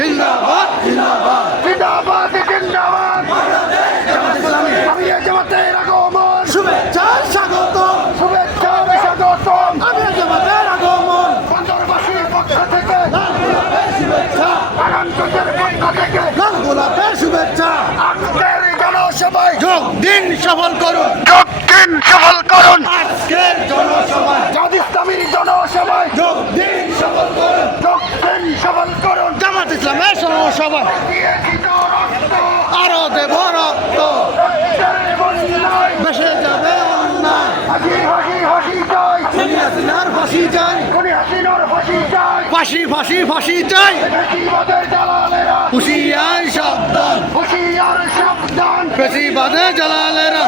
জিন্দাবাদ। জিন্দাবাদ জিন্দাবাদ। জিন্দাবাদ আমি এই জামাতের আগমন শুভেচ্ছা স্বাগত শুভেচ্ছা স্বাগত আমি এই জামাতের আগমন বন্দরবাসীর পক্ষ থেকে শুভেচ্ছা। আনন্দের পক্ষ থেকে লাল গোলাপের শুভেচ্ছা। আমাদের জনসভায় যোগ দিন সফল করুন। যোগ দিন আসো সবাই আরও দেব রক্ত বেসে যাবে ফাঁসি ফাঁসি ফাঁসি চাই। হুশিয়ার সাবধান। হুশিয়ার সাবধান। বেশি বাদে জালালেরা।